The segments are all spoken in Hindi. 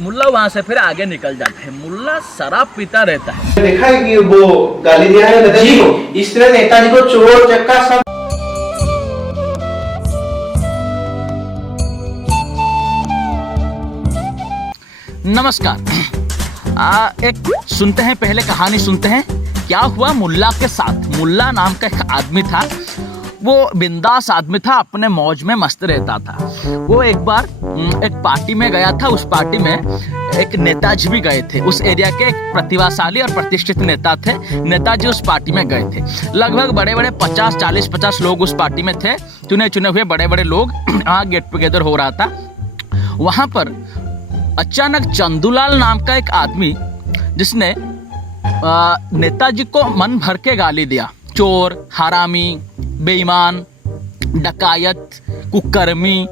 मुल्ला वहाँ से फिर आगे निकल जाते हैं। मुल्ला शराब पीता रहता है। देखा है कि वो गाली दिया है नेताजी को, इस तरह नेताजी को चोर चक्का सब। नमस्कार। एक सुनते हैं, पहले कहानी सुनते हैं क्या हुआ मुल्ला के साथ। मुल्ला नाम का एक आदमी था, वो बिंदास आदमी था, अपने मौज में मस्त रहता था। वो एक बार एक पार्टी में गया था। उस पार्टी में एक नेताजी भी गए थे। उस एरिया के एक प्रतिभाशाली और प्रतिष्ठित नेता थे। नेताजी उस पार्टी में गए थे। लगभग बड़े बड़े 40 लोग उस पार्टी में थे। चुने चुने हुए बड़े बड़े लोग, वहाँ गेट टुगेदर हो रहा था। वहाँ पर अचानक चंदूलाल नाम का एक आदमी, जिसने नेताजी को मन भर के गाली दिया। चोर, हरामी, बेईमान, डकायत, कुकर्मी,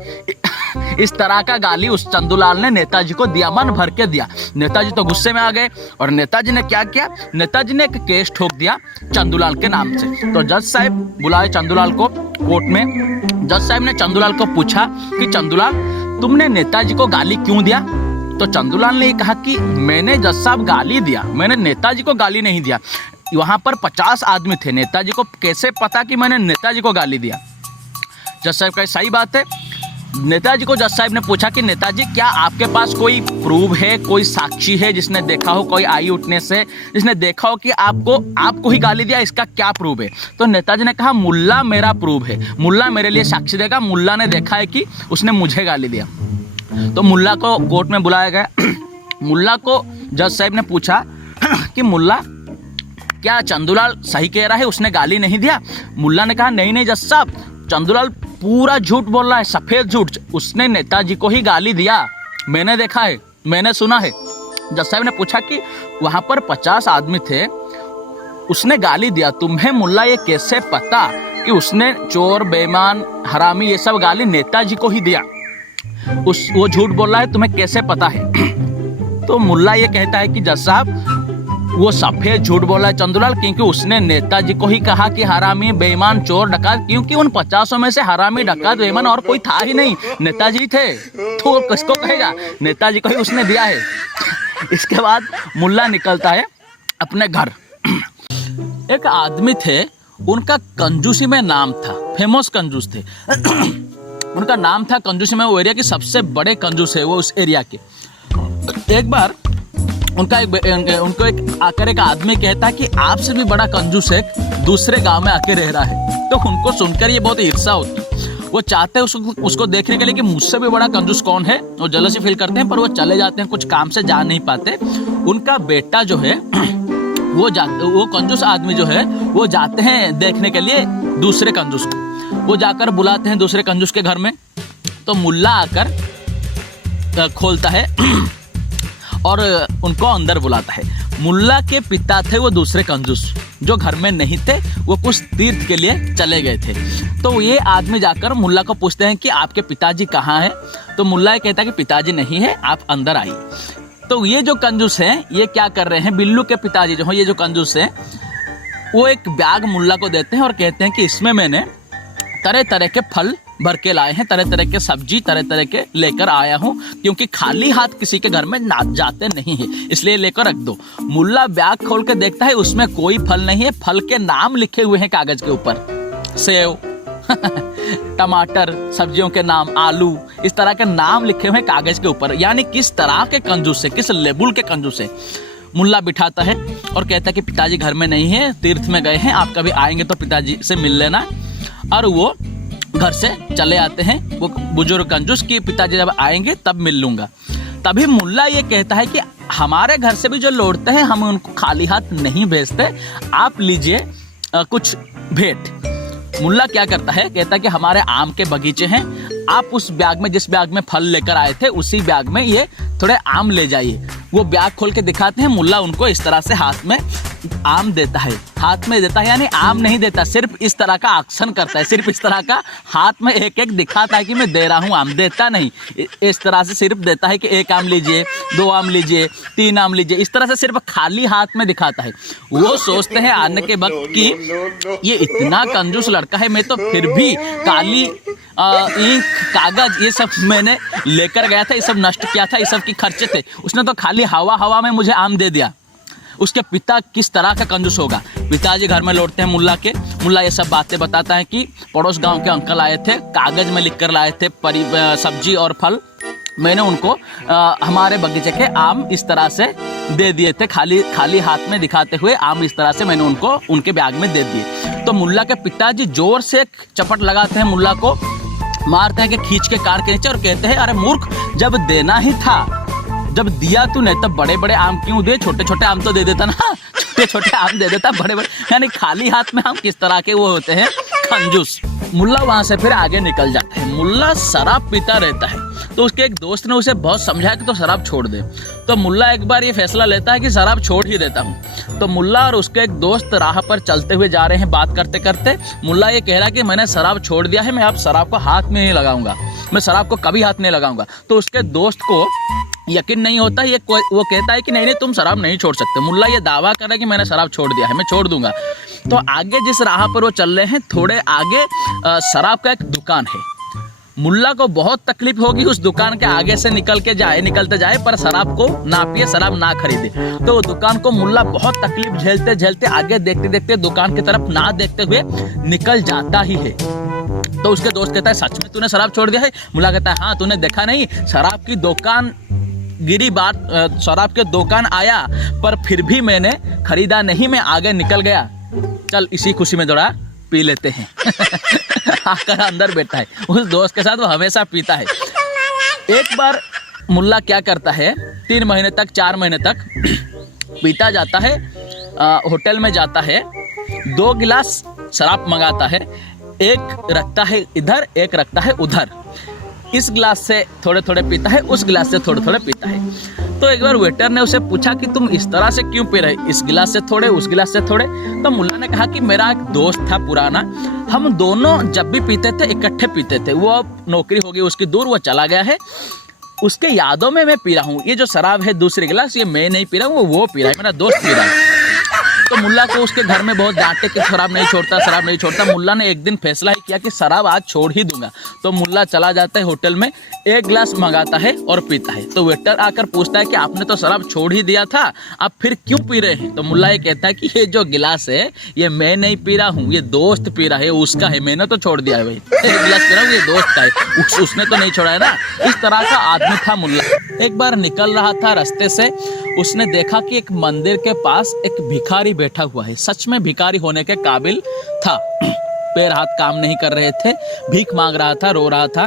इस तरह का गाली उस चंदूलाल ने नेताजी को दिया, मन भर के दिया। नेताजी तो गुस्से में आ गए और नेताजी ने क्या किया, नेताजी ने एक केस ठोक दिया चंदूलाल के नाम से। तो जज साहब बुलाए चंदूलाल को कोर्ट में। जज साहब ने चंदूलाल को पूछा कि चंदूलाल, तुमने नेताजी को गाली क्यों दिया? तो चंदूलाल ने कहा कि मैंने जज साहब गाली दिया, मैंने नेताजी को गाली नहीं दिया। वहाँ पर 50 आदमी थे, नेताजी को कैसे पता कि मैंने नेताजी को गाली दिया? जज साहब कहे सही बात है। नेताजी को जज साहब ने पूछा कि नेताजी, क्या आपके पास कोई प्रूफ है, कोई साक्षी है जिसने देखा हो, कोई आई विटनेस है जिसने देखा हो कि आपको ही गाली दिया, इसका क्या प्रूफ है? तो नेताजी ने कहा मुल्ला मेरा प्रूफ है, मुल्ला मेरे लिए साक्षी देगा, मुल्ला ने देखा है कि उसने मुझे गाली दिया। तो मुल्ला को कोर्ट में बुलाया गया। मुल्ला को जज साहब ने पूछा कि मुल्ला, क्या चंदूलाल सही कह रहा है, उसने गाली नहीं दिया? मुल्ला ने कहा नहीं जज साहब, चंदूलाल पूरा झूठ बोल रहा है, सफेद झूठ, उसने नेताजी को ही गाली दिया, मैंने देखा है, मैंने सुना है। जज साहब ने पूछा कि वहाँ पर 50 आदमी थे, उसने गाली दिया, तुम्हें मुल्ला ये कैसे पता कि उसने चोर, बेईमान, हरामी ये सब गाली नेताजी को ही दिया? वो झूठ बोल रहा है, तुम्हें कैसे पता है? तो मुल्ला ये कहता है कि जज साहब, वो सफेद झूठ बोला है चंदूलाल, क्योंकि उसने नेताजी को ही कहा कि हरामी, बेईमान, चोर, डकात, क्योंकि उन 50 में से हरामी, डकात, बेईमान और कोई था ही नहीं, नेताजी थे। तो किसको कहेगा? नेताजी को ही उसने दिया है। इसके बाद मुल्ला निकलता है अपने घर। एक आदमी थे, उनका कंजूसी में नाम था, फेमस कंजूस थे। उनका नाम था कंजूसी में, वो एरिया के सबसे बड़े कंजूस है वो उस एरिया के। एक बार उनको एक आकर एक आदमी कहता है कि आपसे भी बड़ा कंजूस एक दूसरे गांव में आके रह रहा है। तो उनको सुनकर ये बहुत ईर्ष्या होती है। वो चाहते हैं उसको देखने के लिए कि मुझसे भी बड़ा कंजूस कौन है, वो जलसी फील करते हैं, पर वो चले जाते हैं, कुछ काम से जा नहीं पाते। उनका बेटा जो है वो कंजूस आदमी जो है वो जाते हैं देखने के लिए दूसरे कंजूस को। वो जाकर बुलाते हैं दूसरे कंजूस के घर में। तो मुल्ला आकर खोलता है और उनको अंदर बुलाता है। मुल्ला के पिता थे वो दूसरे कंजूस, जो घर में नहीं थे, वो कुछ तीर्थ के लिए चले गए थे। तो ये आदमी जाकर मुल्ला को पूछते हैं कि आपके पिताजी कहाँ हैं? तो मुल्ला ये कहता है कि पिताजी नहीं है, आप अंदर आइए। तो ये जो कंजूस हैं, ये क्या कर रहे हैं, बिल्लू के पिताजी जो हैं, ये जो कंजूस हैं, वो एक बैग मुल्ला को देते हैं और कहते हैं कि इसमें मैंने तरह तरह के फल भर के लाए हैं, तरह तरह के सब्जी तरह तरह के लेकर आया हूँ, क्योंकि खाली हाथ किसी के घर में ना जाते नहीं है, इसलिए लेकर रख दो। मुल्ला बैग खोल के देखता है, उसमें कोई फल नहीं है, फल के नाम लिखे हुए हैं कागज के ऊपर, सेव टमाटर, सब्जियों के नाम, आलू, इस तरह के नाम लिखे हुए हैं कागज के ऊपर। यानी किस तरह के कंजूस है, किस लेवल के कंजूस है। मुल्ला बिठाता है और कहता है कि पिताजी घर में नहीं है, तीर्थ में गए हैं, आप कभी आएंगे तो पिताजी से मिल लेना। और वो घर से चले आते हैं, वो बुजुर्ग कंजूस की पिताजी जब आएंगे तब मिल लूंगा। तभी मुल्ला ये कहता है कि हमारे घर से भी जो लौटते हैं, हम उनको खाली हाथ नहीं भेजते, आप लीजिए कुछ भेंट। मुल्ला क्या करता है, कहता है कि हमारे आम के बगीचे हैं, आप उस बैग में, जिस बैग में फल लेकर आए थे, उसी बैग में ये थोड़े आम ले जाइए। वो बैग खोल के दिखाते हैं, मुल्ला उनको इस तरह से हाथ में आम देता है, हाथ में देता है, यानी आम नहीं देता, सिर्फ इस तरह का एक्शन करता है, सिर्फ इस तरह का हाथ में एक एक दिखाता है कि मैं दे रहा हूँ आम, देता नहीं। इस तरह से सिर्फ देता है कि 1 आम लीजिए, 2 आम लीजिए, 3 आम लीजिए, इस तरह से सिर्फ खाली हाथ में दिखाता है। वो सोचते हैं आने के वक्त कि ये इतना कंजूस लड़का है, मैं तो फिर भी काली इंक, कागज, ये सब मैंने लेकर गया था, ये सब नष्ट किया था, ये सब के खर्चे थे, उसने तो खाली हवा में मुझे आम दे दिया। उसके पिता किस तरह का कंजूस होगा। पिताजी घर में लौटते हैं मुल्ला के, मुल्ला ये सब बातें बताता है कि पड़ोस गांव के अंकल आए थे, कागज में लिख कर लाए थे सब्जी और फल, मैंने उनको हमारे बगीचे के आम इस तरह से दे दिए थे, खाली हाथ में दिखाते हुए आम इस तरह से मैंने उनको उनके बैग में दे दिए। तो मुल्ला के पिताजी जोर से एक चपट लगाते हैं, मुल्ला को मारते हैं कि खींच के कार के नीचे, और कहते हैं अरे मूर्ख, जब देना ही था, जब दिया तूने तब बड़े बड़े आम क्यों दे, छोटे छोटे आम तो दे देता ना, छोटे छोटे आम दे देता, बड़े बड़े यानी खाली हाथ में आम, किस तरह के वो होते हैं कंजूस। मुल्ला वहां से फिर आगे निकल जाता है। मुल्ला शराब पीता रहता है, तो उसके एक दोस्त ने उसे बहुत समझाया कि तो शराब छोड़ दे। तो मुल्ला एक बार ये फैसला लेता है कि शराब छोड़ ही देता हूँ। तो मुल्ला और उसके एक दोस्त राह पर चलते हुए जा रहे हैं, बात करते करते मुल्ला ये कह रहा है कि मैंने शराब छोड़ दिया है, मैं अब शराब को हाथ में नहीं लगाऊंगा, मैं शराब को कभी हाथ नहीं लगाऊंगा। तो उसके दोस्त को यकीन नहीं होता, वो कहता है कि नहीं तुम शराब नहीं छोड़ सकते। मुल्ला ये दावा कर रहा है कि मैंने शराब छोड़ दिया है, मैं छोड़ दूंगा। तो आगे जिस राह पर वो चल रहे हैं, थोड़े आगे शराब का एक दुकान है। मुल्ला को बहुत तकलीफ होगी उस दुकान के आगे से निकलते जाए, पर शराब को ना पिए, शराब ना खरीदे। तो वो दुकान को मुल्ला बहुत तकलीफ झेलते झेलते आगे देखते देखते दुकान की तरफ ना देखते हुए निकल जाता ही है। तो उसके दोस्त कहता है सच में तूने शराब छोड़ दिया है? मुल्ला कहता है हाँ, तूने देखा नहीं, शराब की दुकान गिरी, बात शराब के दुकान आया, पर फिर भी मैंने खरीदा नहीं, मैं आगे निकल गया, चल इसी खुशी में थोड़ा पी लेते हैं। आकर अंदर बैठा है, उस दोस्त के साथ वो हमेशा पीता है। एक बार मुल्ला क्या करता है, 3 महीने तक 4 महीने तक पीता जाता है, होटल में जाता है, 2 गिलास शराब मंगाता है, एक रखता है इधर, एक रखता है उधर, इस गिलास से थोड़े थोड़े पीता है, उस गिलास से थोड़े थोड़े पीता है। तो एक बार वेटर ने उसे पूछा कि तुम इस तरह से क्यों पी रहे, इस गिलास से थोड़े, उस गिलास से थोड़े। तो मुल्ला ने कहा कि मेरा एक दोस्त था पुराना, हम दोनों जब भी पीते थे इकट्ठे पीते थे, वो अब नौकरी हो गई उसकी दूर, वो चला गया है, उसके यादों में मैं पी रहा हूँ। ये जो शराब है दूसरी गिलास, ये मैं नहीं पी रहा हूँ, वो पी रहा है, मेरा दोस्त पी रहा है। तो मुल्ला को उसके घर में बहुत डांटे कि शराब नहीं छोड़ता, शराब नहीं छोड़ता। मुल्ला ने एक दिन फैसला ही किया कि शराब आज छोड़ ही दूंगा। तो मुल्ला चला जाता है होटल में, 1 गिलास मंगाता है और पीता है। तो वेटर आकर पूछता है कि आपने तो शराब छोड़ ही दिया था, आप फिर क्यों पी रहे हैं? तो मुल्ला ये कहता है कि ये जो गिलास है ये मैं नहीं पी रहा हूँ, ये दोस्त पी रहा है, उसका है, मैंने तो छोड़ दिया है भाई, 1 गिलास पी रहा हूँ, ये दोस्त का है, उसने तो नहीं छोड़ा है ना। इस तरह का आदमी था मुल्ला। एक बार निकल रहा था रास्ते से, उसने देखा कि एक मंदिर के पास एक भिखारी बैठा हुआ है, सच में भिखारी होने के काबिल था, पैर हाथ काम नहीं कर रहे थे, भीख मांग रहा था, रो रहा था,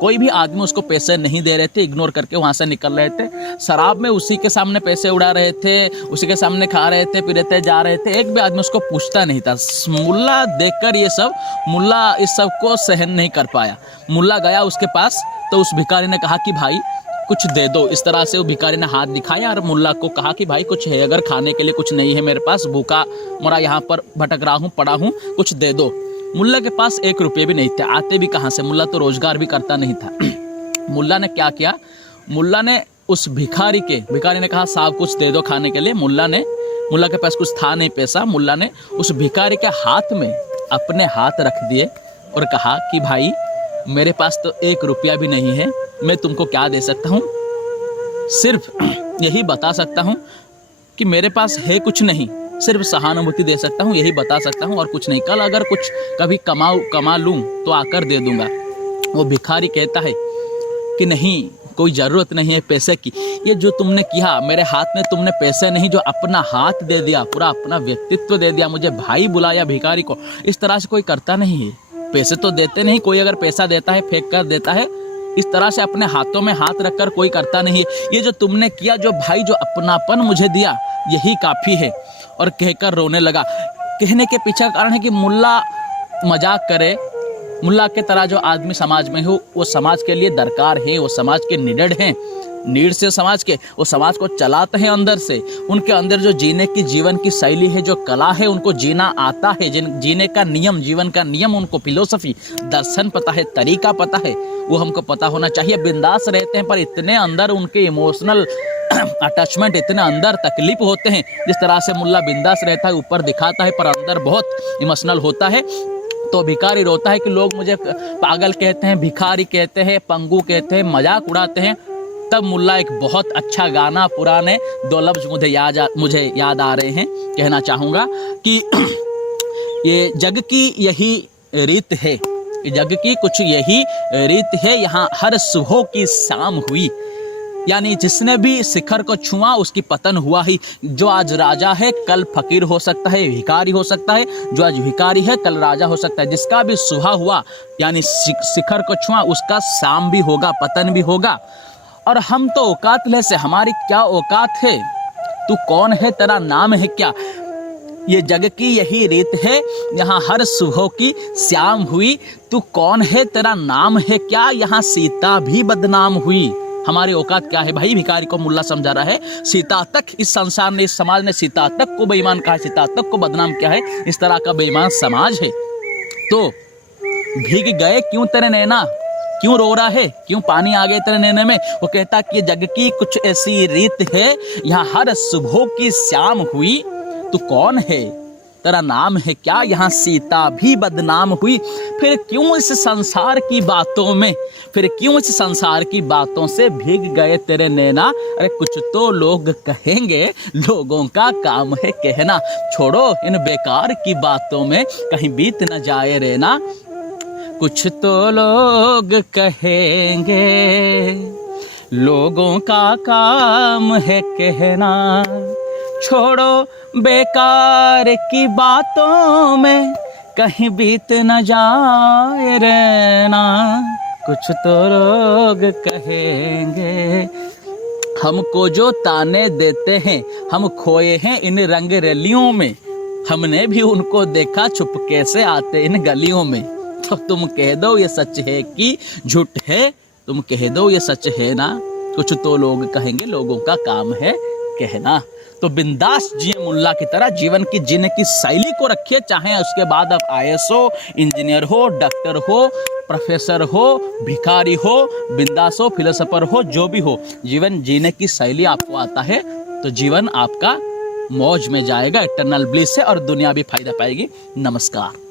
कोई भी आदमी उसको पैसे नहीं दे रहे थे, इग्नोर करके वहां से निकल रहे थे, शराब में उसी के सामने पैसे उड़ा रहे थे, उसी के सामने खा रहे थे, पी रहे थे, जा रहे थे, एक भी आदमी उसको पूछता नहीं था। मुल्ला देखकर ये सब, मुल्ला इस सब को सहन नहीं कर पाया। मुल्ला गया उसके पास, तो उस भिखारी ने कहा कि भाई कुछ दे दो, इस तरह से वो भिखारी ने हाथ दिखाया और मुल्ला को कहा कि भाई कुछ है, अगर खाने के लिए कुछ नहीं है मेरे पास, भूखा मरा यहाँ पर भटक रहा हूँ, पड़ा हूँ, कुछ दे दो। मुल्ला के पास 1 रुपये भी नहीं थे, आते भी कहाँ से, मुल्ला तो रोजगार भी करता नहीं था। मुल्ला ने क्या किया, मुल्ला ने उस भिखारी ने कहा साहब कुछ दे दो खाने के लिए। मुल्ला के पास कुछ था नहीं पैसा, मुल्ला ने उस भिखारी के हाथ में अपने हाथ रख दिए और कहा कि भाई मेरे पास तो 1 रुपया भी नहीं है, मैं तुमको क्या दे सकता हूँ, सिर्फ यही बता सकता हूँ कि मेरे पास है कुछ नहीं, सिर्फ सहानुभूति दे सकता हूँ, यही बता सकता हूँ और कुछ नहीं। कल अगर कुछ कभी कमा लूँ तो आकर दे दूंगा। वो भिखारी कहता है कि नहीं, कोई ज़रूरत नहीं है पैसे की, ये जो तुमने किया मेरे हाथ में, तुमने पैसे नहीं, जो अपना हाथ दे दिया, पूरा अपना व्यक्तित्व दे दिया, मुझे भाई बुलाया भिखारी को, इस तरह से कोई करता नहीं है। पैसे तो देते नहीं, कोई अगर पैसा देता है फेंक कर देता है, इस तरह से अपने हाथों में हाथ रखकर कोई करता नहीं है। ये जो तुमने किया, जो भाई जो अपनापन मुझे दिया, यही काफ़ी है। और कहकर रोने लगा। कहने के पीछे कारण है कि मुल्ला मजाक करे, मुल्ला के तरह जो आदमी समाज में हो, वो समाज के लिए दरकार है, वो समाज के निडर हैं, नीड से समाज के, वो समाज को चलाते हैं अंदर से। उनके अंदर जो जीने की जीवन की शैली है, जो कला है, उनको जीना आता है। जीने का नियम, जीवन का नियम, उनको फिलोसफी, दर्शन पता है, तरीका पता है, वो हमको पता होना चाहिए। बिंदास रहते हैं पर इतने अंदर उनके इमोशनल अटैचमेंट, इतने अंदर तकलीफ होते हैं। जिस तरह से मुल्ला बिंदास रहता है, ऊपर दिखाता है पर अंदर बहुत इमोशनल होता है। तो भिखारी रोता है कि लोग मुझे पागल कहते हैं, भिखारी कहते हैं, पंगु कहते हैं, मजाक उड़ाते हैं। तब मुल्ला एक बहुत अच्छा गाना, पुराने 2 लफ्ज मुझे याद आ रहे हैं, कहना चाहूँगा कि ये जग की यही रीत है, जग की कुछ यही रीत है, यहाँ हर सुबह की शाम हुई। यानी जिसने भी शिखर को छुआ उसकी पतन हुआ ही। जो आज राजा है कल फकीर हो सकता है, भिखारी हो सकता है। जो आज भिखारी है कल राजा हो सकता है। जिसका भी सुबह हुआ यानी शिखर को छुआ उसका शाम भी होगा, पतन भी होगा। और हम तो औकात ले से, हमारी क्या औकात है? तू कौन है, तेरा नाम है क्या? ये जग की यही रीत है, यहाँ हर सुबह की शाम हुई। तू कौन है, तेरा नाम है क्या? यहाँ सीता भी बदनाम हुई। हमारी औकात क्या है भाई? भिखारी को मुल्ला समझा रहा है। सीता तक इस संसार ने, इस समाज ने सीता तक को बेईमान कहा है, सीता तक को बदनाम किया है। इस तरह का बेईमान समाज है। तो भीग गए क्यों तेरे नैना, क्यों रो रहा है, क्यों पानी आ गए तेरे नैने में? वो कहता कि जग की कुछ ऐसी रीत है, यहाँ हर सुबह की शाम हुई। तू कौन है, तेरा नाम है क्या? यहाँ सीता भी बदनाम हुई। फिर क्यों इस संसार की बातों में, फिर क्यों इस संसार की बातों से भीग गए तेरे नैना? अरे कुछ तो लोग कहेंगे, लोगों का काम है कहना। छोड़ो इन बेकार की बातों में, कहीं बीत न जाए रहना। कुछ तो लोग कहेंगे, लोगों का काम है कहना। छोड़ो बेकार की बातों में, कहीं बीत न जाए रहना। कुछ तो लोग कहेंगे, हमको जो ताने देते हैं, हम खोए हैं इन रंग रलियों में। हमने भी उनको देखा चुपके से आते इन गलियों में। तो तुम कह दो ये सच है कि झूठ है, तुम कह दो ये सच है ना। कुछ तो लोग कहेंगे, लोगों का काम है कहना। तो बिंदास जिए मुल्ला की तरह, जीवन की जीने की शैली को रखिए। चाहे उसके बाद आप IAS हो, इंजीनियर हो, डॉक्टर हो, प्रोफेसर हो, भिखारी हो, बिंदास हो, फिलोसोफर हो, जो भी हो, जीवन जीने की शैली आपको आता है तो जीवन आपका मौज में जाएगा, इटर्नल ब्लिस है और दुनिया भी फायदा पाएगी। नमस्कार।